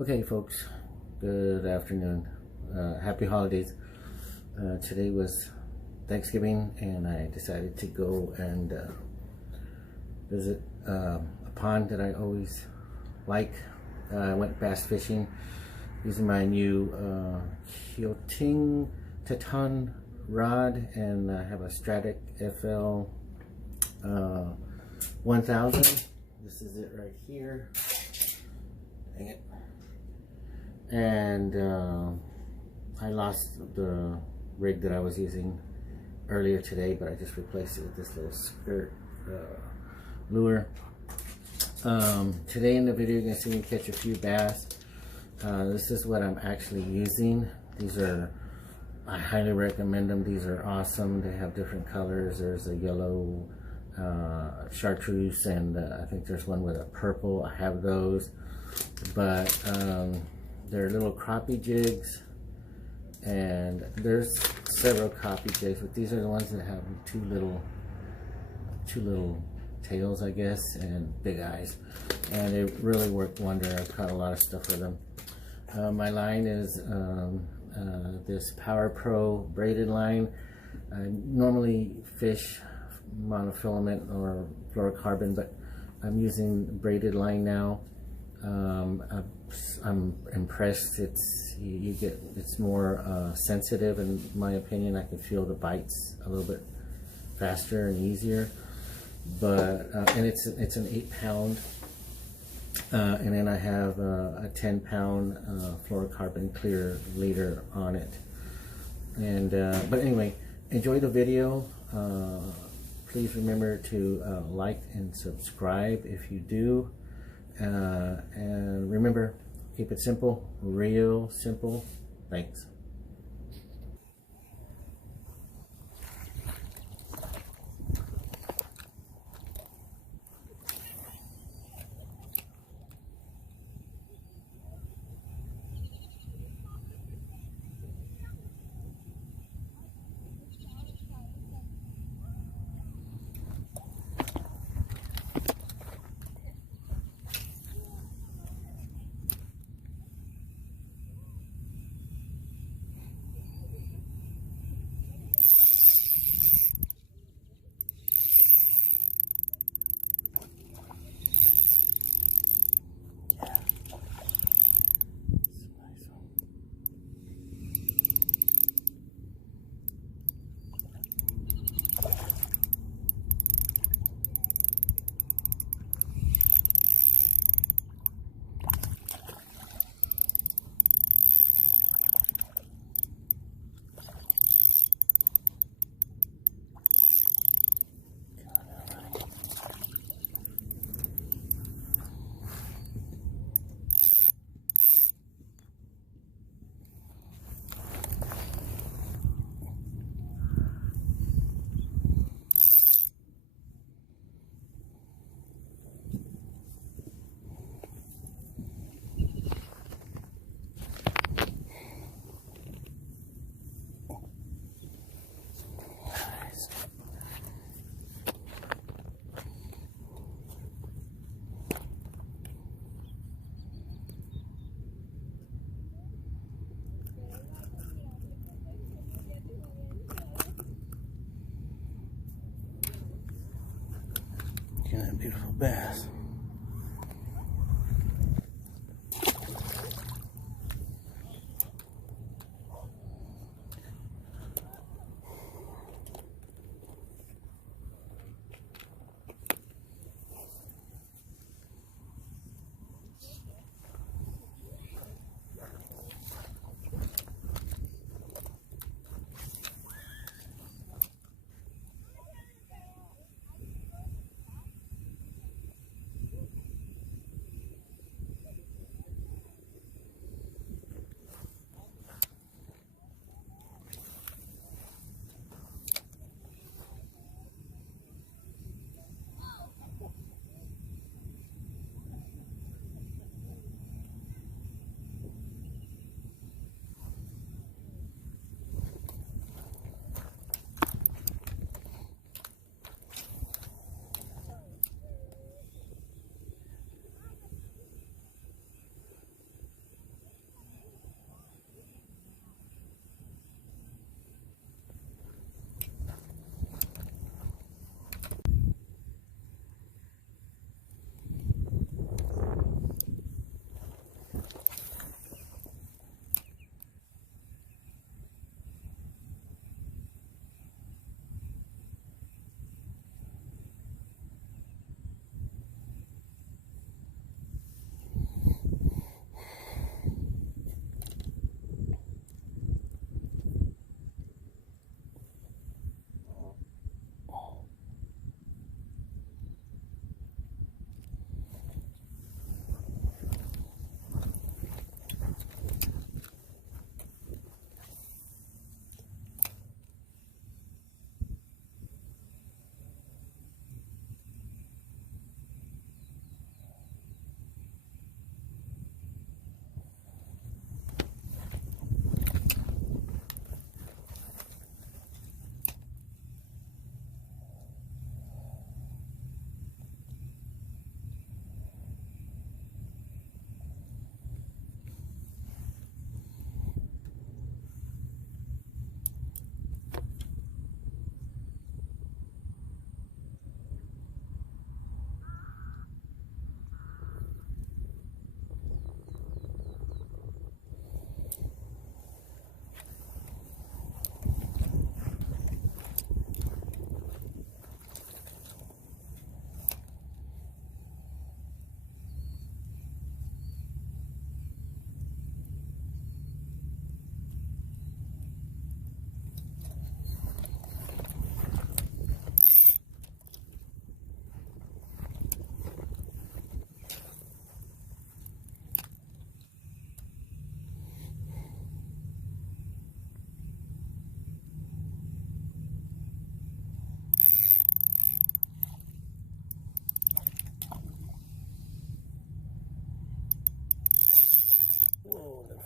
Okay, folks, good afternoon. Happy holidays. Today was Thanksgiving, and I decided to go and visit a pond that I always like. I went bass fishing using my new Keoting Teton rod, and I have a Stratic FL 1000. This is it right here. Dang it. And I lost the rig that I was using earlier today, but I just replaced it with this little skirt lure. Today in the video, you're going to see me catch a few bass. This is what I'm actually using. I highly recommend them. These are awesome. They have different colors. There's a yellow chartreuse, and I think there's one with a purple. I have those, but they're little crappie jigs, and there's several crappie jigs, but these are the ones that have two little tails, I guess, and big eyes, and they really work wonder. I've caught a lot of stuff with them. My line is this Power Pro braided line. I normally fish monofilament or fluorocarbon, but I'm using braided line now. I'm impressed. It's more sensitive, in my opinion. I can feel the bites a little bit faster and easier. But and it's an 8-pound, and then I have a 10-pound fluorocarbon clear leader on it. And but anyway, enjoy the video. Please remember to like and subscribe if you do. And remember, keep it simple, real simple. Thanks. Look at that beautiful bass.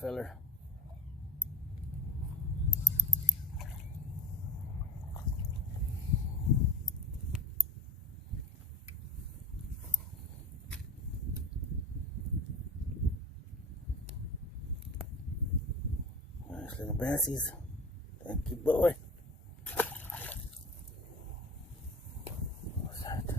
feller. Nice little bassies. Thank you, boy. What's that?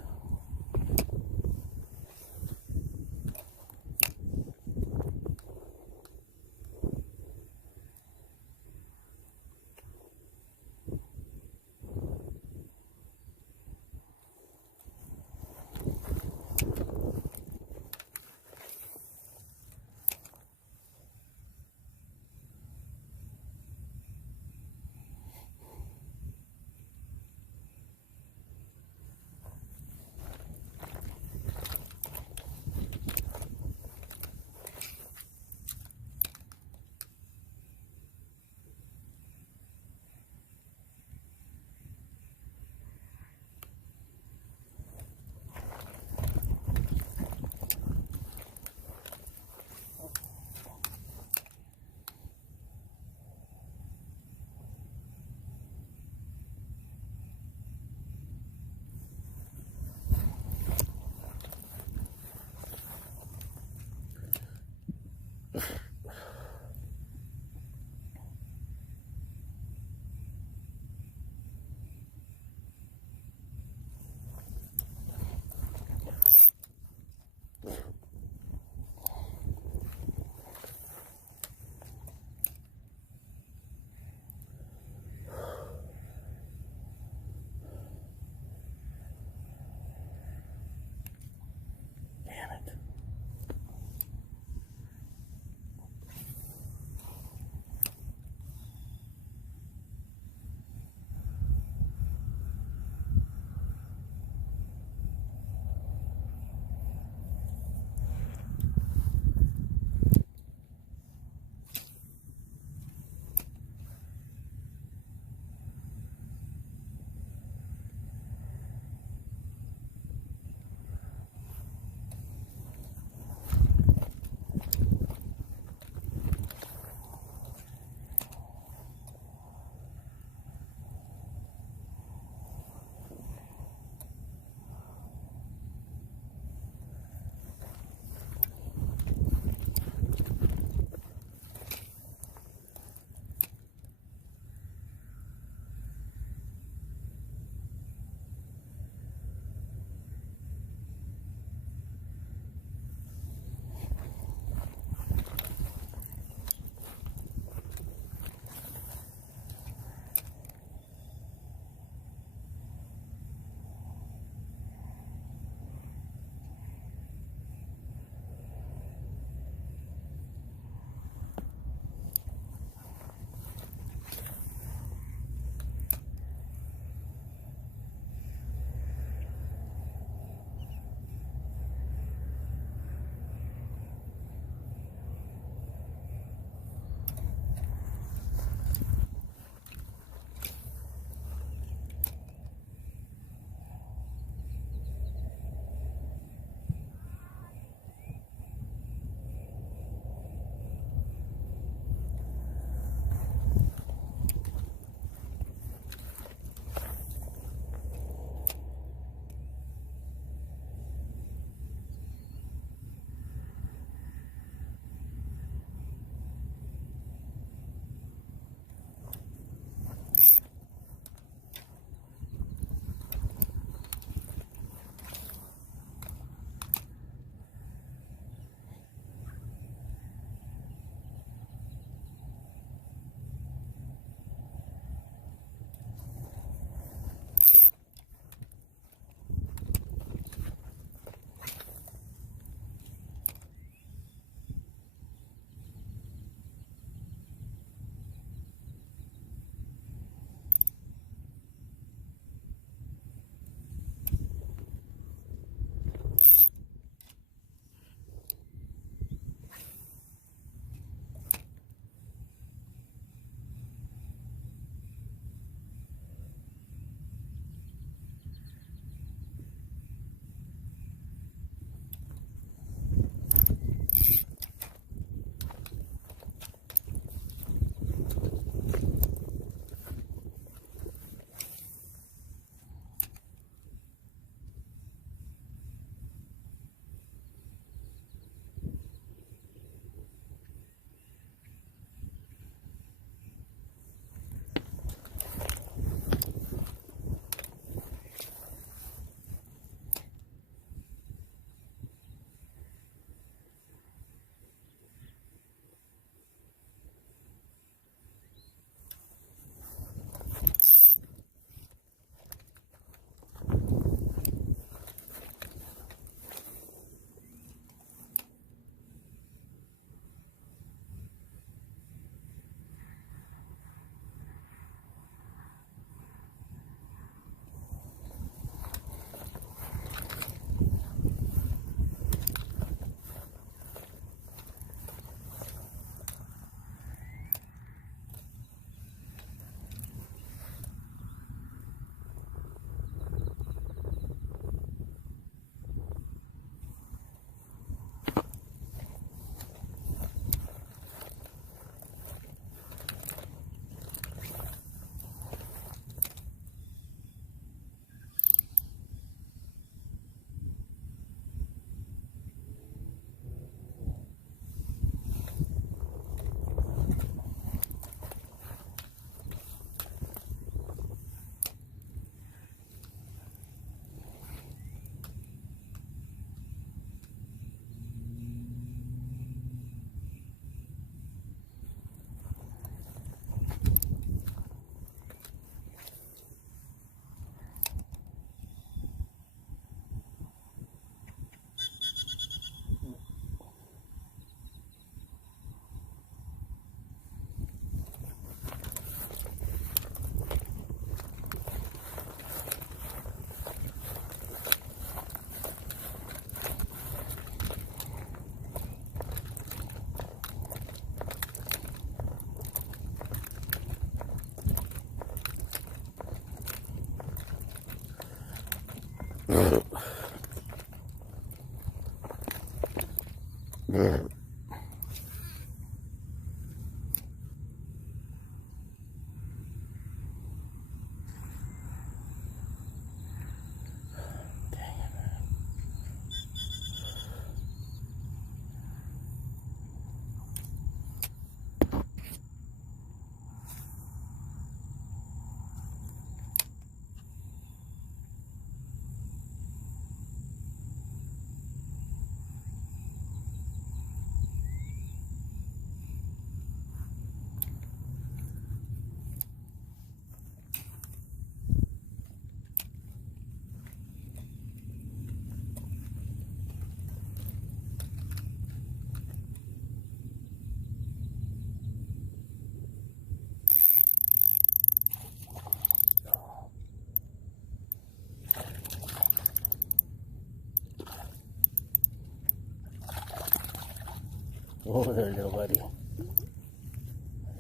Over there, little buddy.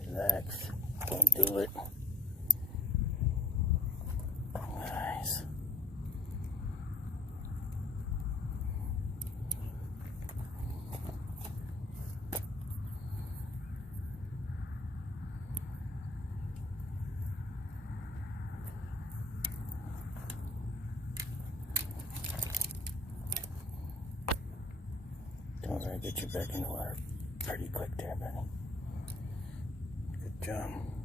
Relax. Don't do it. Nice. Don't worry, get you back in the water pretty quick there, buddy. Good job.